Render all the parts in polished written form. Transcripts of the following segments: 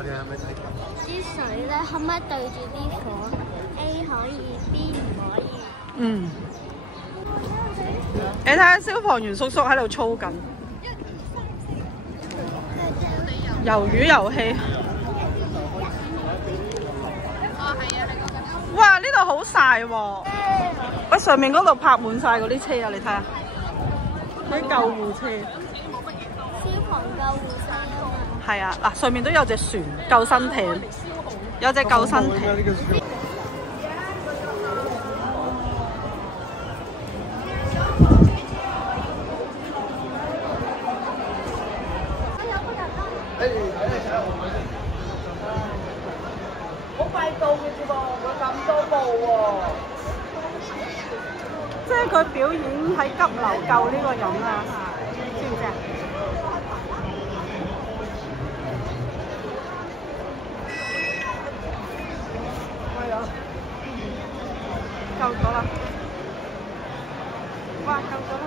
啲水咧可唔可以對住啲火 ？A 可以，B 唔可以。嗯。你睇下消防員叔叔喺度操緊魷魚遊戲。哇！呢度好曬喎。喂，上面嗰度泊滿晒嗰啲車啊！你睇下，嗰啲救護車。消防救護車啊嘛。係啊，嗱，上面都有隻船救生艇，有隻救生艇。好快到嘅啫噃，佢咁多步喎。即係佢表演喺急流救呢個人啊，知唔知啊？係啊，救咗啦！哇，救咗啦！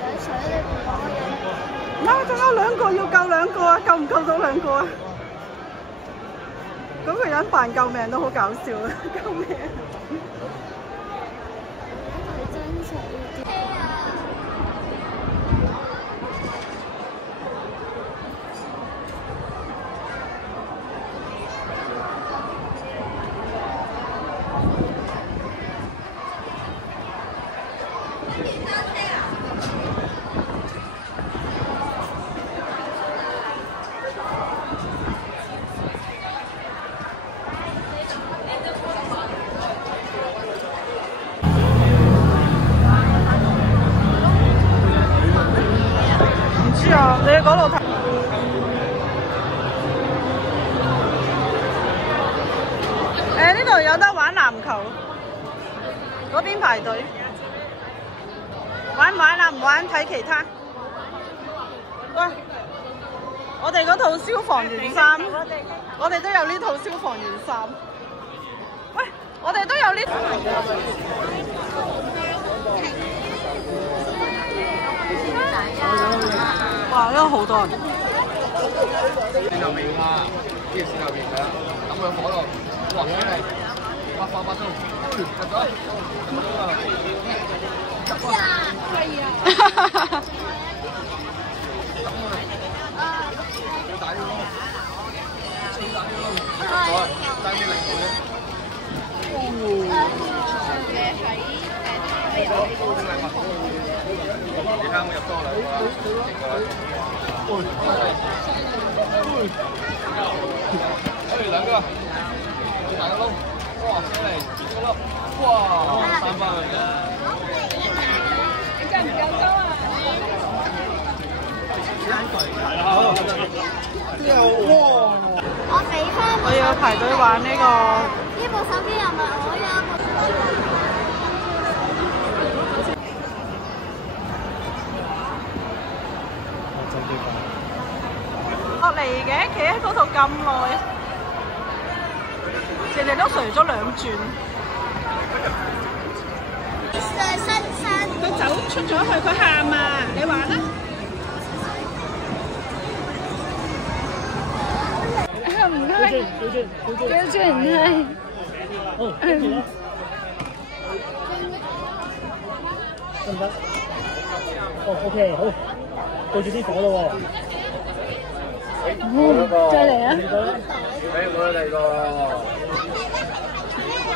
喺水裏邊嗰個人。嗱，仲有兩個要救兩個啊！救唔救到兩個啊？嗰個人扮救命都好搞笑啊！救命！係真實嘅。車啊！你去嗰度睇。呢度有得玩籃球，嗰邊排隊。玩唔玩啊？唔玩，睇其他。喂，我哋嗰套消防員衫，我哋都有呢套消防員衫。喂，我哋都有呢。哇！呢度好多人。蒜頭麵啊，呢個蒜頭麵㗎，抌去火度，哇！真係發到，入咗，係啊。最大啲咯，最大啲咯，好啊，爭啲零頭啫。你喺你睇我入多兩個啦，兩個，最大個窿，哇！犀利，見到粒，哇！3番嚟㗎。你夠唔夠多啊？我俾翻。我要排隊玩呢個。呢部手機又唔係我有。落嚟嘅，企喺嗰度咁耐，人哋都垂咗2轉。佢走出咗去，佢喊啊！你玩啦。唔該。標轉唔係。得唔得？哦 ，OK， 好，對住啲火咯喎。再嚟啊！我第二個。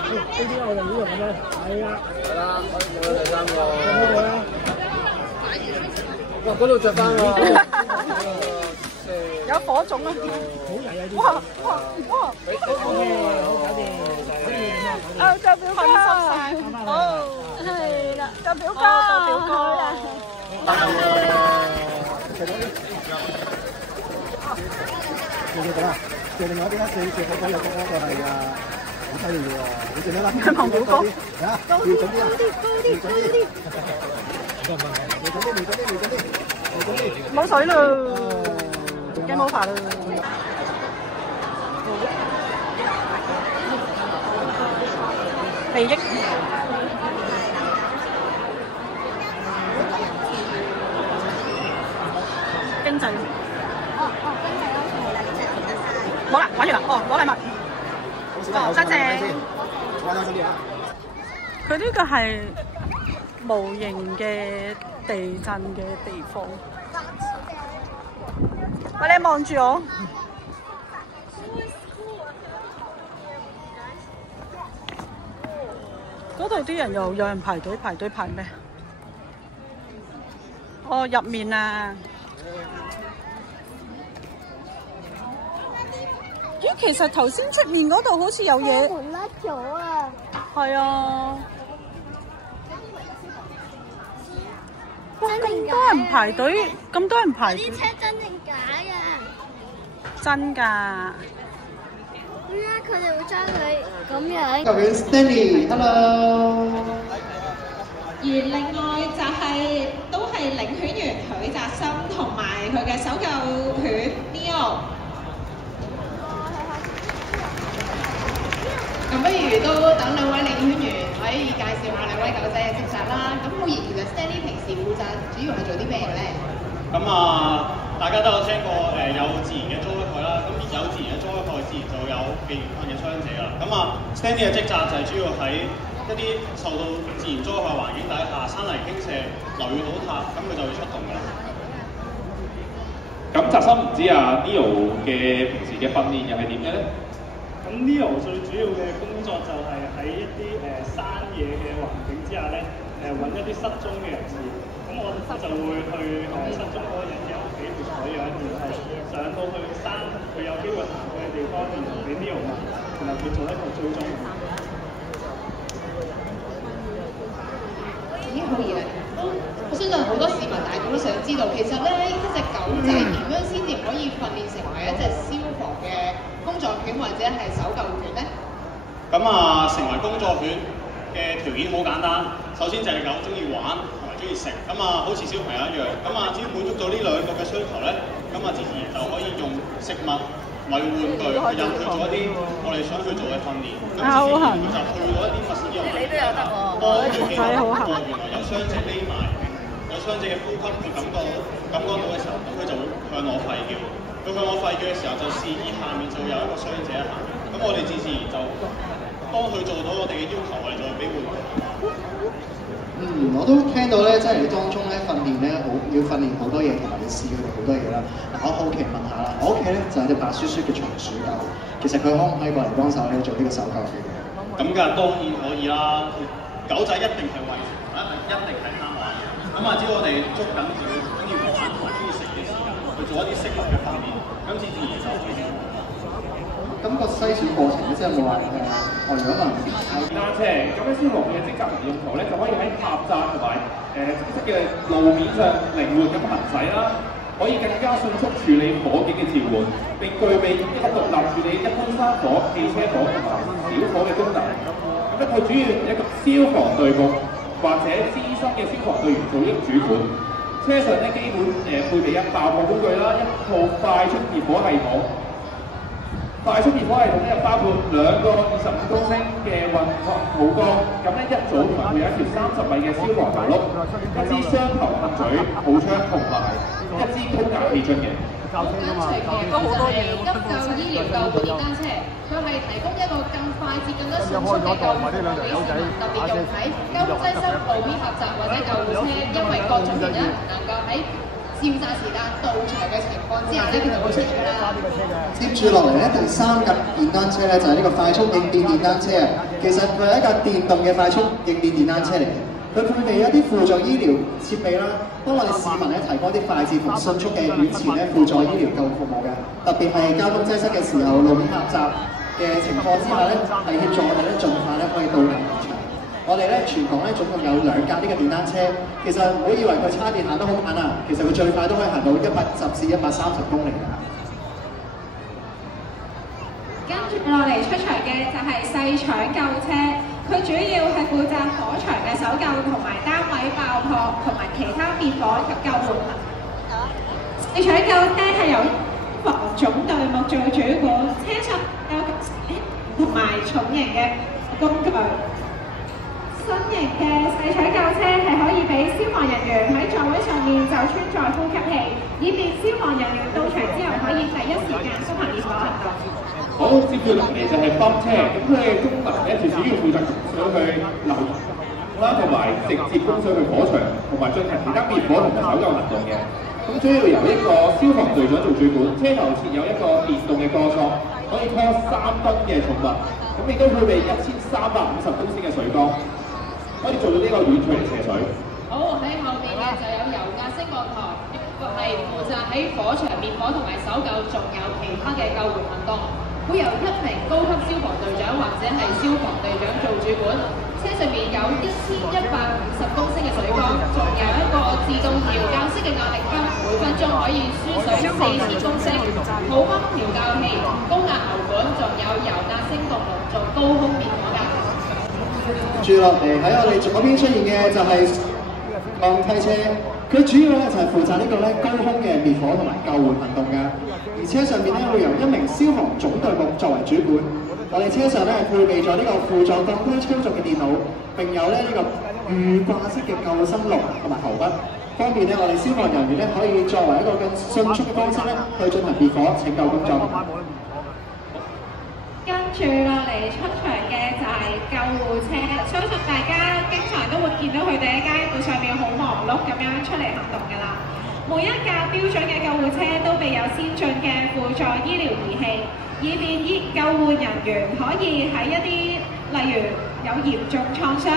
呢啲我哋呢度咁樣，係啊。係啦，我第三個。呢度啦。哇！嗰度着翻喎。有火種啊！好曳啊！哇！好搞掂。啊！就表哥。哦，係啦，就表哥。就表哥啦。做啦，做另外一邊啦，四隻嗰個有嗰個係啊，好犀利喎！你做咩啦？係蒙古歌。啊，要準啲啊！要準啲。冇水咯，驚冇法啦。利益。經濟。哦，經濟安全啦，冇啦，玩完啦。哦，攞禮物。哦，多謝。佢呢個係無形嘅地震嘅地方。喂，你望住我。嗰度啲人又有人排隊排咩？哦，入面啊！咦，其實頭先出面嗰度好似有嘢。門甩咗啊！係啊！哇，咁多人排隊，咁多人排隊。啲車真定假啊？真㗎。點解佢哋會將佢咁樣？究竟 Stanley，hello。而另外就係、都係領犬員許澤森同埋佢嘅搜救犬 Neo。咁不如都等兩位領犬員可以介紹下兩位狗仔嘅職責啦。咁浩然其實 Stanley 平時負責主要係做啲咩嘅咧？咁啊，大家都有聽過有自然嘅遭害啦。咁有自然嘅遭害，自然就有被遇困嘅傷者啦。咁啊 ，Stanley 嘅職責就係主要喺一啲受到自然災害環境底下，山泥傾瀉、樓宇倒塌，咁佢就會出動㗎啦。咁澤森唔知啊 Neo 嘅平時嘅訓練又係點嘅咧？咁 Neo 最主要嘅工作就係喺一啲山野嘅環境之下咧，揾一啲失蹤嘅人士。咁我就會去失蹤嗰個人由幾條水樣，然後上到去山佢有機會行過嘅地方，然後俾 Neo 問，然後佢做一個追蹤。咦，好熱啊！我相信好多市民大眾都想知道，其實咧一隻狗仔點樣先至可以訓練成為一隻消防嘅工作犬或者係搜救犬咧？咁啊，成為工作犬嘅條件好簡單，首先就係狗中意玩同埋中意食。咁啊，好似小朋友一樣。咁啊，只要滿足到呢兩個嘅需求咧，咁啊，自然就可以用食物、為玩具去引佢做一啲我哋想去做嘅訓練。咁自然就去到一啲陌生嘅環境。你都有得喎。當佢見到原來有傷者匿埋，有傷者嘅呼吸，佢感覺到嘅時候，咁佢就會向我吠叫。佢向我吠叫嘅時候，就示意下面就有一個傷者行。咁我哋自然就當佢做到我哋嘅要求，我哋就會俾回應。我都聽到咧，即係你當中咧訓練咧，要訓練好多嘢，同埋要試佢哋好多嘢啦。嗱，我好奇問下啦，我屋企咧就係隻白雪雪嘅松鼠狗，其實佢可唔可以過嚟幫手咧做呢個搜救嘅？咁梗係當然可以啦，狗仔一定係為一定係貪玩嘅。咁啊，只要我哋捉緊佢中意玩同埋中意食嘅時間，去做一啲適合嘅訓練，咁自然就可以。咁個篩選過程咧，即係冇話如果可能電單車咁咧，消防嘅職責同用途咧，就可以喺狹窄同埋清晰嘅路面上靈活咁行駛啦，可以更加迅速處理火警嘅召喚，並具備一個獨立處理一般山火、汽車火同埋小火嘅功能。咁咧，佢主要一個消防隊目或者資深嘅消防隊員做一個主管。車上咧基本配備一爆破工具啦，一套快速滅火系統。快速滅火系統咧包括2個25公升嘅混合土缸，咁咧一組同埋會有一條30米嘅消防喉轆，一支雙頭噴嘴步槍同埋一支高壓氣樽嘅。好緊隨嘅就係急救醫療救護電單車，佢係提供一個更快捷、更加迅速嘅救護服務俾市民，特別用喺交通擠塞、路面狹窄或者救護車因為各種原因唔能夠喺召集時間到場嘅情況之下咧，佢就會出場啦。接住落嚟咧，第3架電單車咧就係呢個快速應變電單車啊。其實佢係一架電動嘅快速應變電單車嚟嘅，佢配備一啲輔助醫療設備啦，幫我哋市民咧提供一啲快捷同迅速嘅院前咧輔助醫療救護服務嘅。特別係交通擠塞嘅時候，路面狹窄嘅情況之下咧，係協助我哋咧盡快咧可以到達現場。我哋咧全港咧總共有2架呢個電單車，其實唔好以為佢叉電行得好慢啊，其實佢最快都可以行到110至130公里㗎。跟住落嚟出場嘅就係細搶救車，佢主要係負責火場嘅搜救同埋單位爆破同埋其他滅火及救援。細搶救車係由防總隊目做主管，車上有同埋重型嘅工具。新型嘅細搶救車係可以俾消防人員喺座位上面就穿載呼吸器，以便消防人員到場之後可以第一時間執行滅火行動。好，接住落嚟就係泵車，咁佢嘅功能咧就主要負責供水去流啦，同埋直接供水去火場，同埋進行其他滅火同埋搜救行動嘅。咁主要由一個消防隊長做主管，車頭設有一個電動嘅降索，可以拖3噸嘅重物，咁亦都配備1350公升嘅水缸，可以做到呢個遠距離射水。好，喺後面嘅就有油壓升降台，係負責喺火場滅火同埋搜救，仲有其他嘅救援行動。會由1名高級消防隊長或者係消防隊長做主管。車上面有1150公升嘅水缸，仲有一個自動調校式嘅壓力泵，每分鐘可以輸水4000公升。土泵調校器、高壓喉管，仲有油壓升降爐做高空滅火㗎。住落嚟喺我哋左邊出現嘅就係鋼梯車，佢主要咧就係負責呢個咧高空嘅滅火同埋救援行動嘅。而車上面咧會由1名消防總隊目作為主管。我哋車上咧係配備咗呢個輔助鋼梯操作嘅電腦，並有咧呢個預掛式嘅救生籠同埋喉筆，方便咧我哋消防人員咧可以作為一個更迅速嘅方式咧去進行滅火拯救工作。跟住落嚟出場嘅就係救護車，相信大家經常都會見到佢哋喺街道上面好忙碌咁樣出嚟行動㗎啦。每一架標準嘅救護車都備有先進嘅輔助醫療儀器，以便救護人員可以喺一啲例如有嚴重創傷、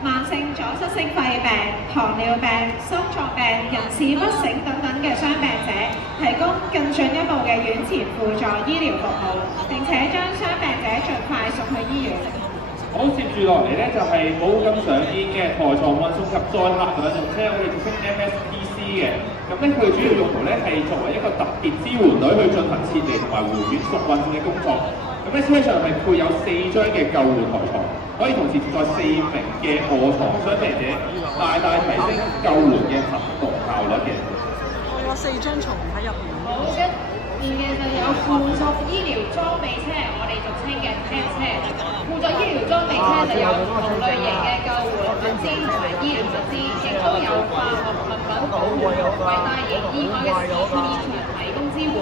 慢性阻塞性肺病、糖尿病、心臟病、人事不省等等嘅傷病者，提供更進一步嘅院前輔助醫療服務，並且將傷病者盡快送去醫院。好，接住落嚟咧就係冇咁常見嘅抬床運送及載客兩用車，我哋俗稱 MSPC 嘅。咁咧佢主要用途咧係作為一個特別支援隊去進行撤離同埋回轉屬運送嘅工作。咁咧車上係配有4張嘅救護台床，可以同時接載4名嘅臥床傷病者，大大提升救援嘅行動效率嘅。我有4張床喺入面。好，一面嘅就有輔助醫療裝備車，我哋俗稱嘅 TAM 車。輔助醫療裝備車就有唔同類型嘅救援物資同埋醫療物資，亦都有化學物品保護為大型意外嘅事故現場提供支援。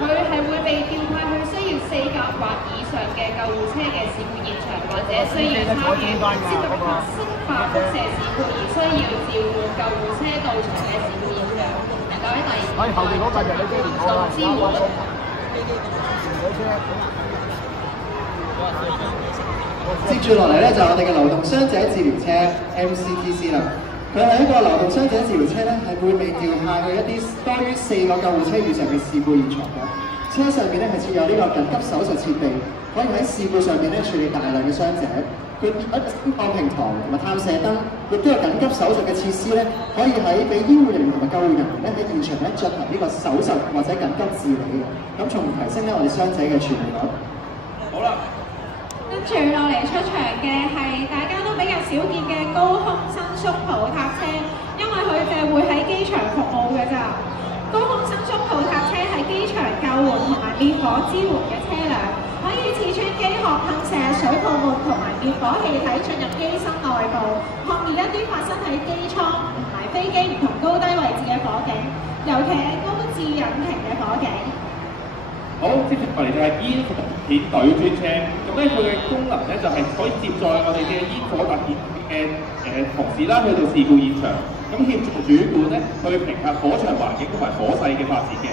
佢係會被調派去需要4架或以上嘅救護車嘅事故現場，或者需要參與涉及發生化輻射事故而需要召喚救護車到場嘅事故現場，能夠喺第二時間進行行動支援。接住落嚟咧就係我哋嘅流動傷者治療車 MCTC 啦。佢係一個流動傷者治療車咧，係會被調派去一啲多於4個救護車以上嘅事故現場嘅。車上面咧係設有呢個緊急手術設備，可以喺事故上面咧處理大量嘅傷者。佢設一個升降平台同埋探射燈，亦都有緊急手術嘅設施咧，可以喺俾醫護人員同埋救護人員咧喺現場咧進行呢個手術或者緊急治理嘅，咁從而提升咧我哋傷者嘅處理率。好啦。跟住落嚟出場嘅係大家都比較少見嘅高空伸縮抱塔車，因為佢哋會喺機場服務嘅咋。高空伸縮抱塔車係機場救援同埋滅火支援嘅車輛，可以刺穿機殼噴射水泡沫同埋滅火氣體進入機身內部，抗滅一啲發生喺機艙同埋飛機唔同高低位置嘅火警，尤其係高置引擎嘅火警。好，接住落嚟就係煙火特遣隊專車，咁咧佢嘅功能咧就係可以接載我哋嘅煙火特遣嘅同事啦，去到事故現場，咁協助主管咧去評核火場環境同埋火勢嘅發展嘅。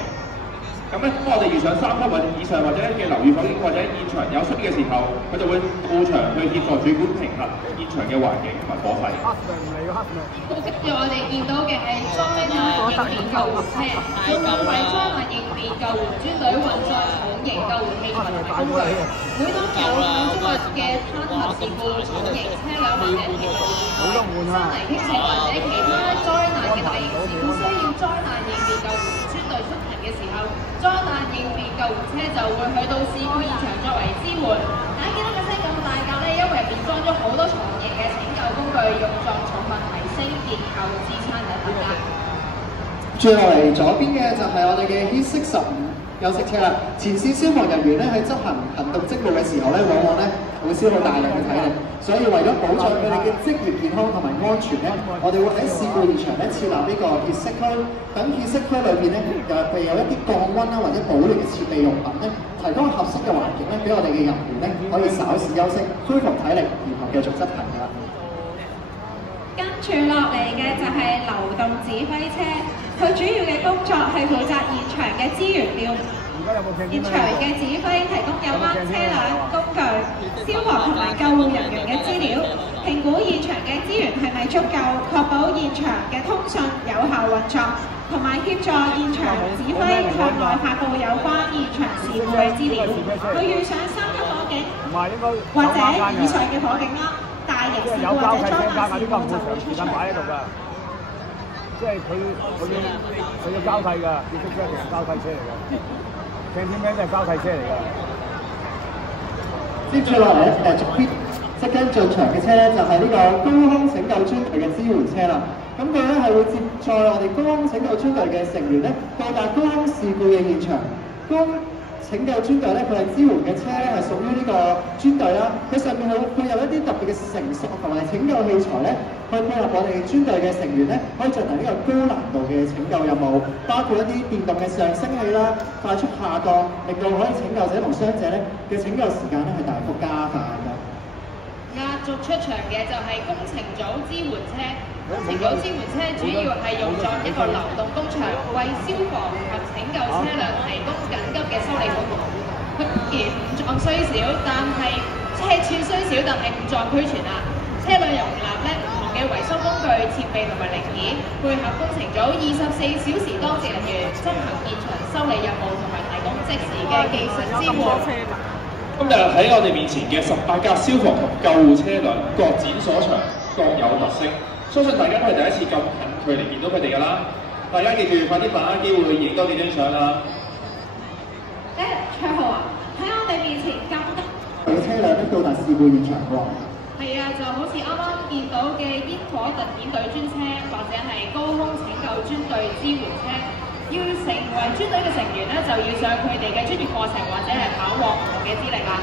咁咧，當我哋遇上3級或者以上或者嘅樓宇火警或者現場有需要嘅時候，佢就會到場去協助主管評核現場嘅環境同埋火勢。跟住我哋見到嘅係災難應變救護車，佢會為災難應變救援專隊運載重型救援器材同埋工具。每當有緊急嘅坍塌事故、重型車輛或者鐵路意外、山泥傾瀉或者其他災難嘅大型事故需要災難應變救援專隊出勤嘅時候，災難應變救護車就會去到事故現場作為支援。大家見到個車咁大架咧，因為入邊裝咗好多重型嘅拯救工具，用作重物提升結構支撐等等。接落嚟左邊嘅就係我哋嘅 HEAT 15休息車啦。前線消防人員咧喺執行行動職務嘅時候咧，往往咧會消耗大量嘅體力，所以為咗保障佢哋嘅職業健康同埋安全咧，我哋會喺事故現場咧設立呢個歇息區，等歇息區裏邊咧有一啲降溫啦或者保暖嘅設備用品咧，提供合適嘅環境咧，俾我哋嘅人員咧可以稍事休息，恢復體力，然後繼續執行㗎啦。跟住落嚟嘅就係流動指揮車，佢主要嘅工作係負責現場嘅資源調度。現場嘅指揮提供有關車輛、工具、消防同埋救護人員嘅資料，評估現場嘅資源係咪足夠，確保現場嘅通訊有效運作，同埋協助現場指揮向外發布有關現場事故嘅資料。佢遇上3級火警或者以上嘅火警啦，大型事故或者災難事故就會出場。即係佢要交替㗎，要出車一定係交替車嚟㗎。聽片名都係交替車嚟㗎。接住落嚟咧，即跟進場嘅車咧，就係呢個高空拯救專隊嘅支援車啦。咁佢咧係會接載我哋高空拯救專隊嘅成員咧，到達高空事故嘅現場。高空拯救專隊咧，佢係支援嘅車咧，係屬於呢個專隊啦。佢上面係會配有一啲特別嘅繩索同埋拯救器材咧，去配合我哋專隊嘅成員咧，可以進行呢個高難度嘅拯救任務，包括一啲電動嘅上升器啦，快速下降，令到可以拯救者同傷者咧嘅拯救時間咧係大幅加快㗎。壓軸出場嘅就係工程組支援車。工程組支援車主要係用作一個流動工場，為消防及拯救車輛提供緊急嘅修理服務。佢而五臟雖小，但係尺寸雖小，但係五臟俱全啊！車輛容納咧唔同嘅維修工具、設備同埋零件，配合工程組24小時當值人員執行現場修理任務，同埋提供即時嘅技術支援。今日喺我哋面前嘅18架消防及救護車輛各展所長，各有特色。相信大家都係第一次咁近距離見到佢哋㗎啦。大家記住，快啲把握機會去影多幾張相啦！卓豪啊，喺我哋面前咁多嘅車輛咧到達事故現場喎。係啊，就好似啱啱見到嘅煙火特遣隊專車，或者係高空拯救專隊支援車。要成為專隊嘅成員咧，就要上佢哋嘅專業課程，或者係考獲唔同嘅資歷啦。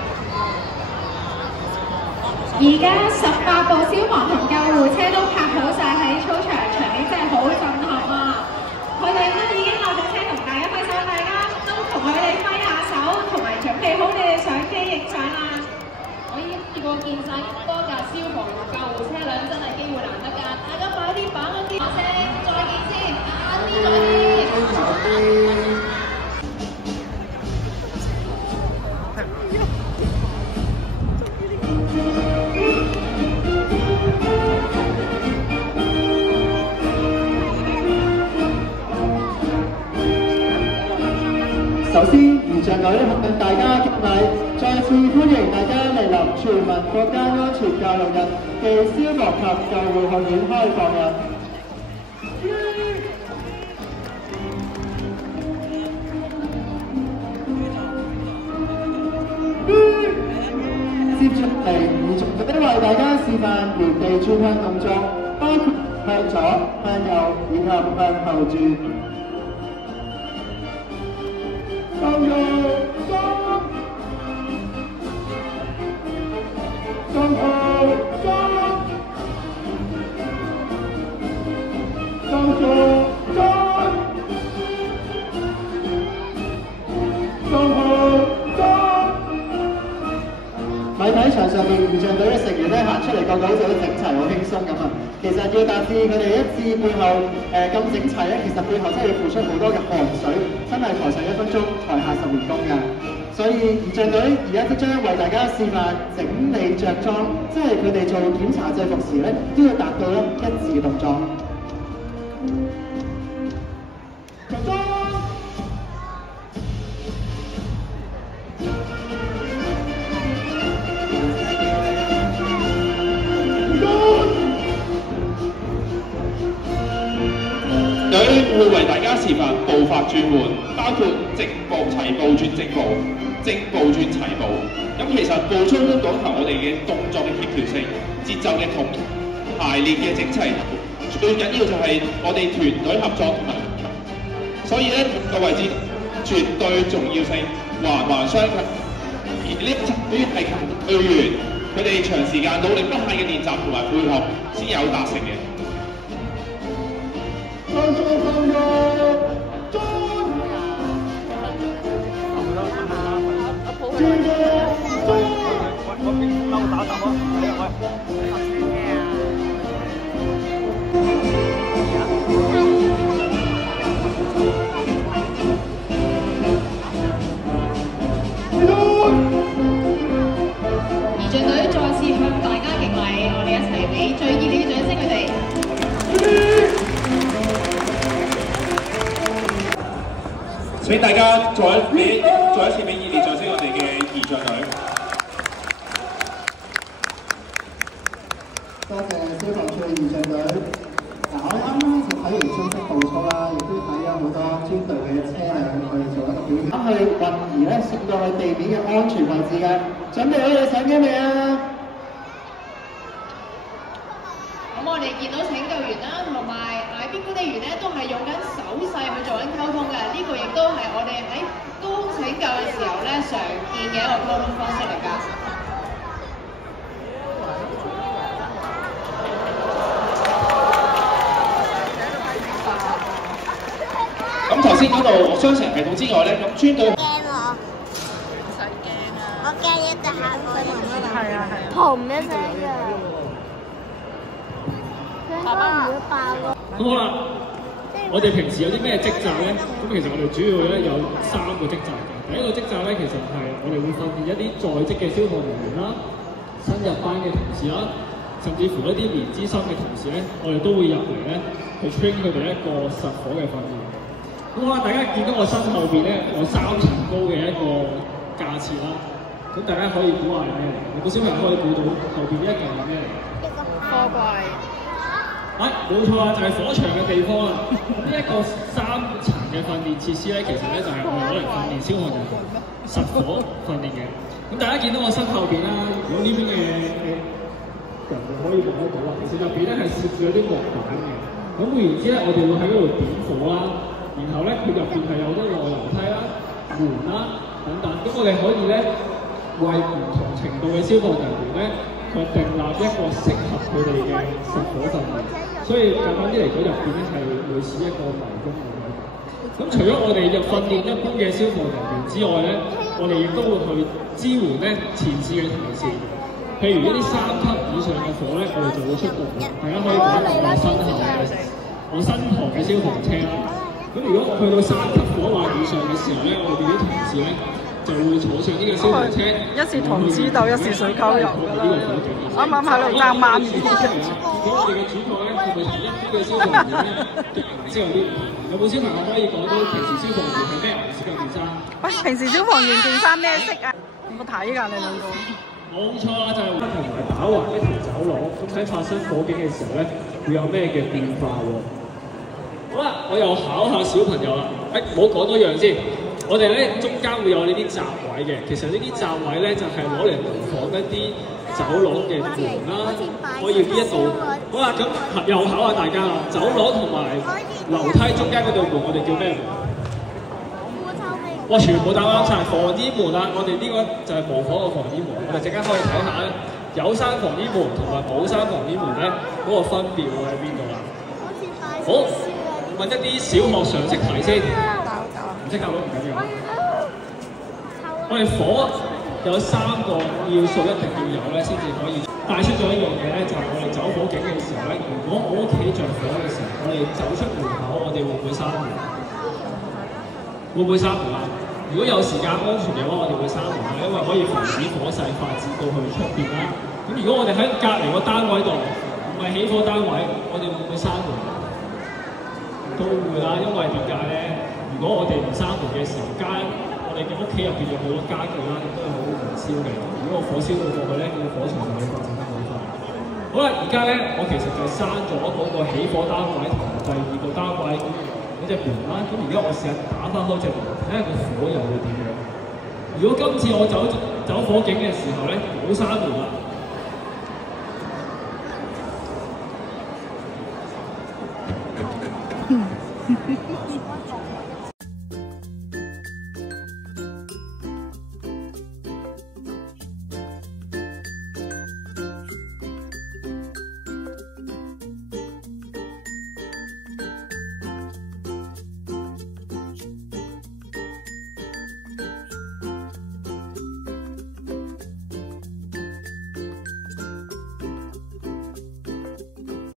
而家18部消防同救護車都泊好晒喺操場，場面真係好震撼啊！佢哋都已經落咗車同大家揮手，大家都同佢哋揮下手，同埋準備好你哋相機影相啦！我已經試過見晒咁多架消防同救護車輛，真係機會難得㗎！大家快啲把握啲聲，再見先，晏啲再見。首先，儀仗隊向大家敬禮，再次歡迎大家蒞臨全民國家安全教育日暨消防及救護學院開放日。接住嚟，儀仗隊為大家示範原地轉向動作，包括向左、向右以及向後轉。向右3，向後3，向左3，向後3。咪睇場上面儀仗隊嘅成員咧行出嚟，個個好似好整齊、好輕鬆咁啊！其實要達至佢哋一致背後咁整齊咧，其實背後真係要付出好多嘅汗水，真係台上1分鐘，台下10年功㗎。所以儀仗隊而家即將為大家示範整理着裝，即係佢哋做檢查制服時咧，都要達到咧一致嘅動作。着裝。隊會為大家示範步伐轉換，包括直步齊步轉直步、正步轉齊步。咁其實步操都講求我哋嘅動作嘅協調性、節奏嘅統排列嘅整齊。最緊要就係我哋團隊合作同埋，所以咧個位置絕對重要性環環相扣。而呢個對於係隊員佢哋長時間努力不懈嘅練習同埋配合先有達成嘅。儀仗隊再次向大家敬禮，我哋一齊俾最熱烈嘅掌聲佢哋。請大家再一次俾熱烈掌聲我哋嘅儀仗隊。多謝消防處嘅儀仗隊。我啱啱就睇完信息報操啦，亦都睇咗好多專隊嘅車輛去做一個表演。去運移咧送到去地面嘅安全位置嘅。準備好你上機未啊？咁我哋見到拯救員啦，同埋禮賓管理員咧，都係用緊手勢去做緊溝通嘅。呢個亦都係我哋喺高空拯救嘅時候咧，常見嘅一個溝通方式嚟㗎。咁頭先講到雙層系統之外咧，咁專隊驚我，唔使驚啊！我驚一隻下個人，係啊，砰一聲㗎，爸爸唔會爆咯。咁好啦，我哋平時有啲咩職責咧？咁其實我哋主要咧有3個職責嘅。第一個職責咧，其實係我哋會訓練一啲在職嘅消防人員啦、新入班嘅同事啦，甚至乎一啲年資深嘅同事咧，我哋都會入嚟咧去 train 佢哋一個實火嘅訓練。咁啊，大家見到我身後邊咧有3層高嘅一個架設啦。咁大家可以估下係咩嚟？有冇小朋友可以估到後邊呢一嚿係咩嚟？一個貨櫃。冇錯啊，就係火場嘅地方啊！呢一個3層嘅訓練設施咧，其實咧就係我哋攞嚟訓練消防人員實火訓練嘅。咁大家見到我身後邊啦，如果呢邊嘅人就可以望得到啦。其實入邊咧係攝住一啲木板嘅。咁換言之咧，我哋會喺嗰度點火啦，然後咧佢入邊係有好多內樓梯啦、門啦等等。咁我哋可以咧為唔同程度嘅消防人員咧，去訂立一個適合佢哋嘅實火訓練。所以簡單啲嚟講，入邊咧係類似一個迷宮咁樣。咁除咗我哋入訓練一般嘅消防人員之外咧，我哋亦都會去支援咧前線嘅同事。譬如一啲3級以上嘅火咧，我哋就會出動。大家可以睇我身旁嘅消防車啦。咁如果我去到3級火或以上嘅時候咧，我哋啲同事咧就會坐上呢個消防車，一時同志鬥，一時水溝油㗎啦。啱啱喺度爭媽咪。如果我哋嘅主角咧，係咪同一般嘅消防員咧嘅顏色有啲唔同？有冇小朋友可以講到平時消防員係咩顏色嘅件衫？喂，平時消防員件衫咩色啊？有冇睇㗎你兩個？冇錯啦，就係不停係打橫一條走廊，咁喺發生火警嘅時候咧，會有咩嘅變化喎？好啦，我又考下小朋友啦。唔好講多樣先。我哋咧中間會有呢啲閘位嘅，其實呢啲閘位咧就係攞嚟模仿一啲走廊嘅門啦。可以呢一度，好啦，咁又考下大家啦。走廊同埋樓梯中間嗰道門，我哋叫咩門？哇！全部答啱晒，防煙門啦。我哋呢個就係模仿個防煙門。我哋陣間可以睇下咧，有閂防煙門同埋冇閂防煙門咧，嗰個分別會喺邊度啦？好，問一啲小學常識題先。唔識教到唔緊要。我哋火有3個要素一定要有咧，先至可以帶出咗一樣嘢咧，就係我哋走火警嘅時候咧，如果我屋企着火嘅時候，我哋走出門口，我哋會唔會閂門？會唔會閂門啊？如果有時間安全嘅話，我哋會閂門啦，因為可以防止火勢發展到去出邊啦。咁如果我哋喺隔離個單位度，唔係起火單位，我哋會唔會閂門？都會啦，因為點解咧？如果我哋唔閂門嘅時候，我哋嘅屋企入邊有好多家具啦，亦都係好燃燒嘅。如果個火燒到過去咧，個火場就會發展得好快。好啦，而家咧，我其實就閂咗嗰個起火單位同埋第2個單位嗰隻門啦。咁而家我試下打翻開隻門，睇下個火又會點樣。如果今次我走火警嘅時候咧，冇閂門啦。